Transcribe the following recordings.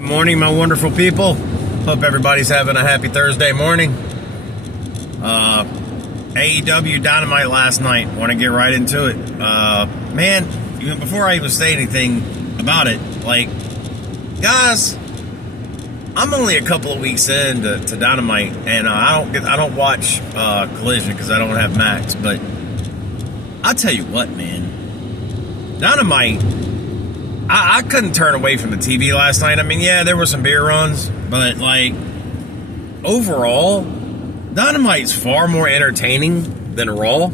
Good morning, my wonderful people. Hope everybody's having a happy Thursday morning. Aew Dynamite last night. Want to get right into it. Man, even before I even say anything about it, like, guys, I'm only a couple of weeks in to Dynamite, and I don't watch Collision because I don't have Max. But I tell you what, man, Dynamite. I couldn't turn away from the TV last night. I mean, yeah, there were some beer runs, but like overall, Dynamite's far more entertaining than Raw or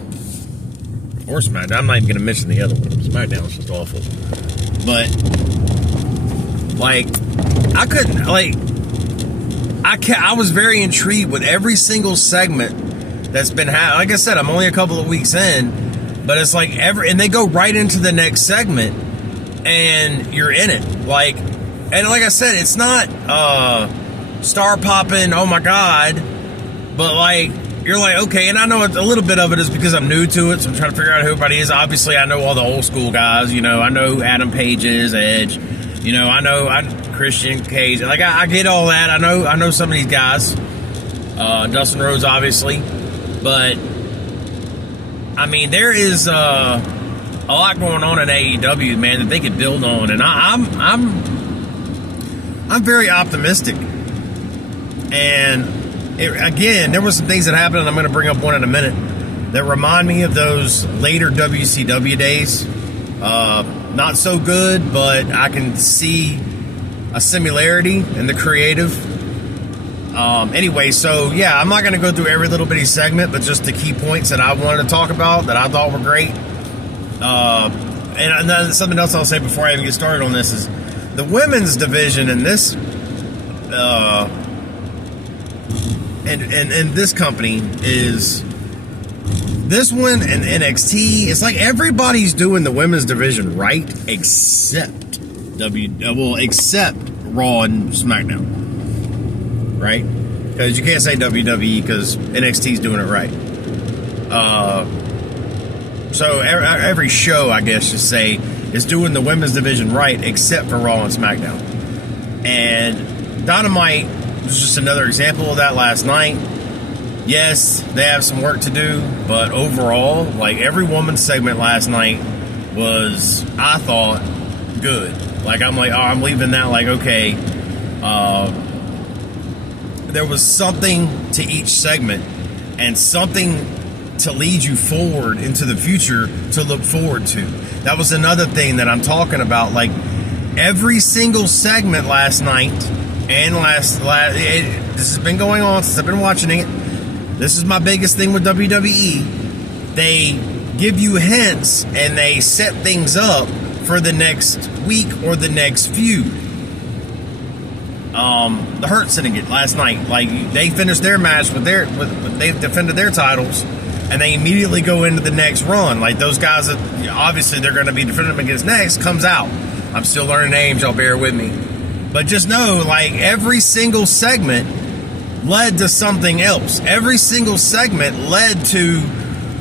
SmackDown. I'm not even going to mention the other one. SmackDown's just awful. But like, I couldn't like. I was very intrigued with every single segment that's been had. Like I said, I'm only a couple of weeks in, but it's like and they go right into the next segment. And you're in it, and like I said, it's not star popping, oh my god, but like you're like, okay. And I know a little bit of it is because I'm new to it, so I'm trying to figure out who everybody is. Obviously, I know all the old school guys. You know, I know who Adam Page is, Edge. You know, I know Christian Cage. Like I get all that. I know some of these guys. Dustin Rhodes, obviously, but I mean, there is a lot going on in AEW, man, that they could build on, and I'm very optimistic. And again, there were some things that happened, and I'm going to bring up one in a minute, that remind me of those later WCW days. Not so good, but I can see a similarity in the creative. Anyway, so yeah, I'm not going to go through every little bitty segment, but just the key points that I wanted to talk about that I thought were great. And then something else I'll say before I even get started on this is the women's division in this and this company is this one and NXT. It's like everybody's doing the women's division right except except Raw and SmackDown, right? Because you can't say WWE because NXT's doing it right. So every show, I guess you say, is doing the women's division right, except for Raw and SmackDown. And Dynamite was just another example of that last night. Yes, they have some work to do, but overall, like every woman's segment last night was, I thought, good. Like I'm like, oh, I'm leaving that like, okay. There was something to each segment and something to lead you forward into the future to look forward to. That was another thing that I'm talking about. Like every single segment last night and this has been going on since I've been watching it. This is my biggest thing with WWE. They give you hints and they set things up for the next week or the next feud. The Hurt Syndicate last night, like they finished their match they defended their titles. And they immediately go into the next run. Like those guys that obviously they're going to be defending them against next comes out. I'm still learning names, y'all bear with me. But just know, like every single segment led to something else. Every single segment led to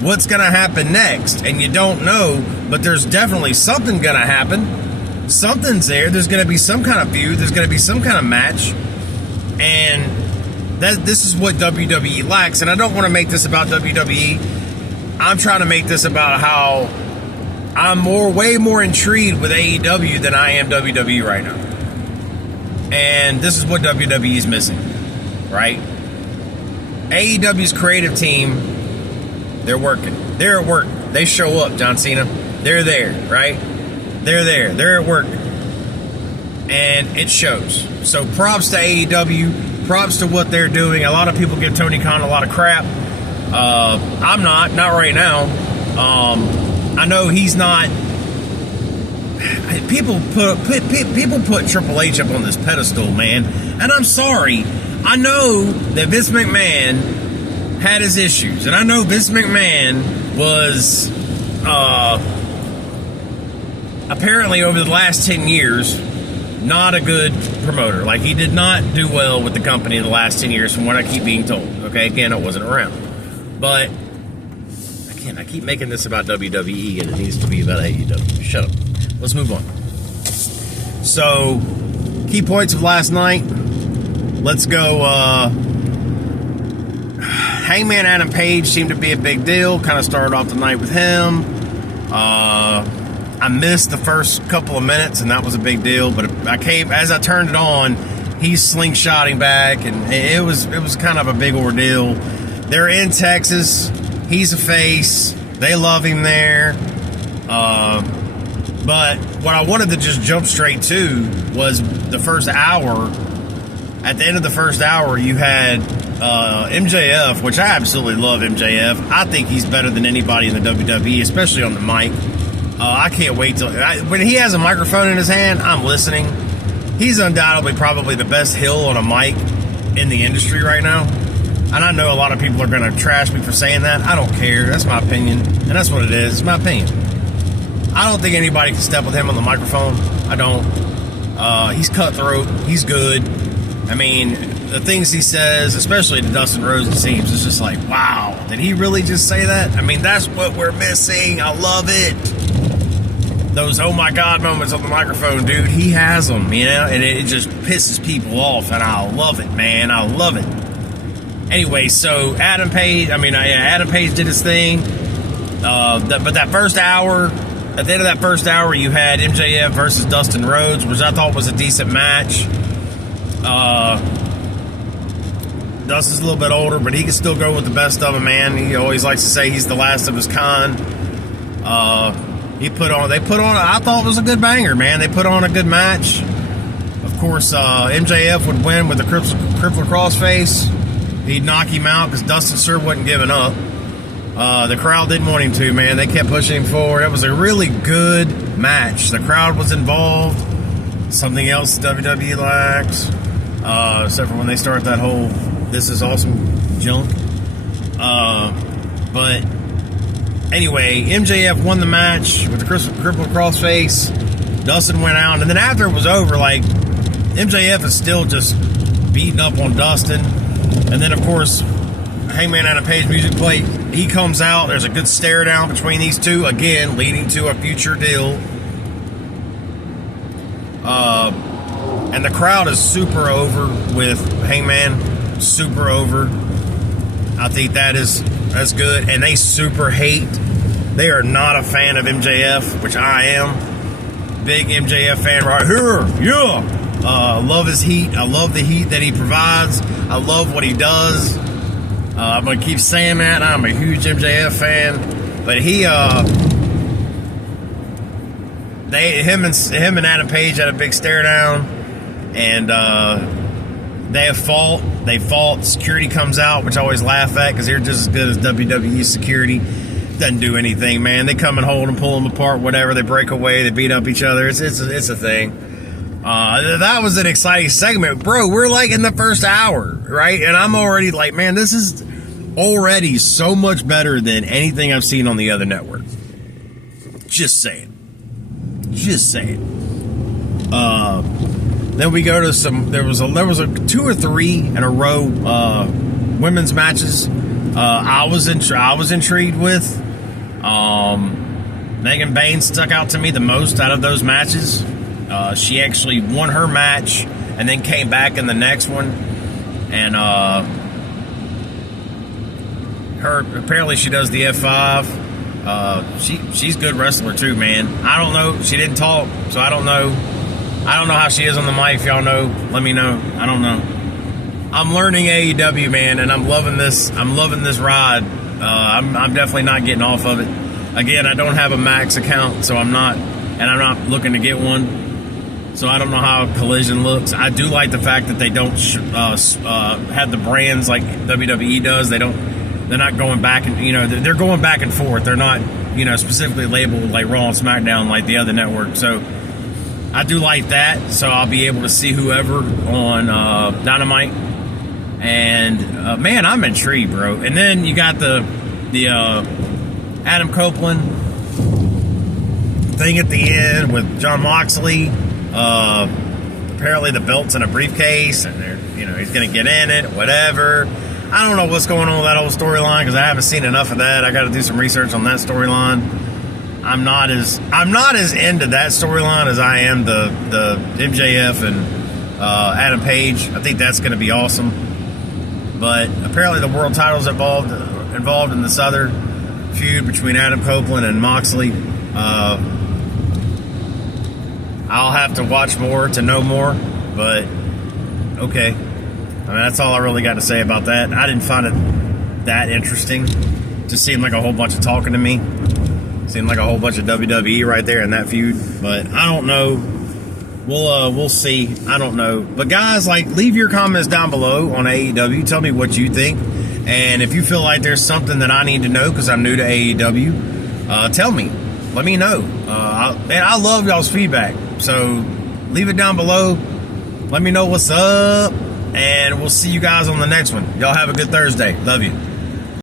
what's going to happen next. And you don't know, but there's definitely something going to happen. Something's there. There's going to be some kind of feud. There's going to be some kind of match. And this is what WWE lacks, and I don't want to make this about WWE. I'm trying to make this about how I'm way more intrigued with AEW than I am WWE right now. And this is what WWE is missing, right? AEW's creative team, they're working. They're at work. They show up, John Cena. They're there, right? They're there. They're at work. And it shows. So props to AEW. Props to what they're doing. A lot of people give Tony Khan a lot of crap. I'm not right now. I know he's not. People put Triple H up on this pedestal, man, and I'm sorry. I know that Vince McMahon had his issues, and I know Vince McMahon was apparently over the last 10 years. Not a good promoter. Like, he did not do well with the company in the last 10 years from what I keep being told. Okay, again, I wasn't around. But, again, I keep making this about WWE and it needs to be about AEW. Shut up. Let's move on. So, Key points of last night. Let's go. Hangman Adam Page seemed to be a big deal. Kind of started off the night with him. I missed the first couple of minutes, and that was a big deal. But as I turned it on, he's slingshotting back, and it was kind of a big ordeal. They're in Texas. He's a face. They love him there. But what I wanted to just jump straight to was the first hour. At the end of the first hour, you had MJF, which I absolutely love MJF. I think he's better than anybody in the WWE, especially on the mic. I can't wait till when he has a microphone in his hand, I'm listening. He's undoubtedly probably the best heel on a mic in the industry right now. And I know a lot of people are going to trash me for saying that. I don't care. That's my opinion. And that's what it is. It's my opinion. I don't think anybody can step with him on the microphone. I don't. He's cutthroat. He's good. I mean, the things he says, especially to Dustin Rhodes, it seems, it's just like, wow, did he really just say that? I mean, that's what we're missing. I love it. Those oh my God moments on the microphone, dude, he has them, you know, and it just pisses people off, and I love it, man. I love it. Anyway, so Adam Page did his thing. But that first hour, at the end of that first hour, you had MJF versus Dustin Rhodes, which I thought was a decent match. Dustin's a little bit older, but he can still go with the best of them, man. He always likes to say he's the last of his kind. They put on, I thought it was a good banger, man. They put on a good match. Of course, MJF would win with the crippler crossface. He'd knock him out because Dustin sure wasn't giving up. The crowd didn't want him to, man. They kept pushing him forward. It was a really good match. The crowd was involved. Something else WWE lacks, except for when they start that whole "this is awesome" junk. But anyway, MJF won the match with the crippler crossface. Dustin went out, and then after it was over, like, MJF is still just beating up on Dustin. And then, of course, Hangman Adam Page music play. He comes out. There's a good stare down between these two, again, leading to a future deal. And the crowd is super over with Hangman. Super over. I think that's good. And they super hate. They are not a fan of MJF, which I am. Big MJF fan right here. Yeah. Love his heat. I love the heat that he provides. I love what he does. I'm going to keep saying that. I'm a huge MJF fan. But him and Adam Page had a big stare down. And they fought. Security comes out, which I always laugh at because they're just as good as WWE security. Doesn't do anything, man. They come and hold them, pull them apart, whatever. They break away. They beat up each other. It's a thing. That was an exciting segment, bro. We're like in the first hour, right? And I'm already like, man, this is already so much better than anything I've seen on the other network. Just saying. Then we go to there was a 2 or 3 in a row women's matches. I was intrigued with. Megan Bain stuck out to me the most out of those matches. She actually won her match and then came back in the next one. And apparently she does the F5. She's a good wrestler too, man. I don't know. She didn't talk, so I don't know. I don't know how she is on the mic. If y'all know, let me know. I don't know. I'm learning AEW, man, and I'm loving this. I'm loving this ride. I'm definitely not getting off of it. Again, I don't have a Max account, so I'm not looking to get one. So I don't know how Collision looks. I do like the fact that they don't have the brands like WWE does. They're not going back and they're going back and forth. They're not specifically labeled like Raw and SmackDown like the other network. So I do like that. So I'll be able to see whoever on Dynamite. And man, I'm intrigued, bro. And then you got the Adam Copeland thing at the end with Jon Moxley. Apparently the belt's in a briefcase, and he's going to get in it, whatever. I don't know what's going on with that whole storyline because I haven't seen enough of that. I got to do some research on that storyline. I'm not as into that storyline as I am the MJF and Adam Page. I think that's going to be awesome. But apparently the world title's involved in this other feud between Adam Copeland and Moxley. I'll have to watch more to know more, but okay. I mean, that's all I really got to say about that. I didn't find it that interesting. Just seemed like a whole bunch of talking to me. Seemed like a whole bunch of WWE right there in that feud. But I don't know. We'll see. I don't know. But guys, like, leave your comments down below on AEW. Tell me what you think. And if you feel like there's something that I need to know because I'm new to AEW, tell me. Let me know. Man, I love y'all's feedback. So leave it down below. Let me know what's up. And we'll see you guys on the next one. Y'all have a good Thursday. Love you.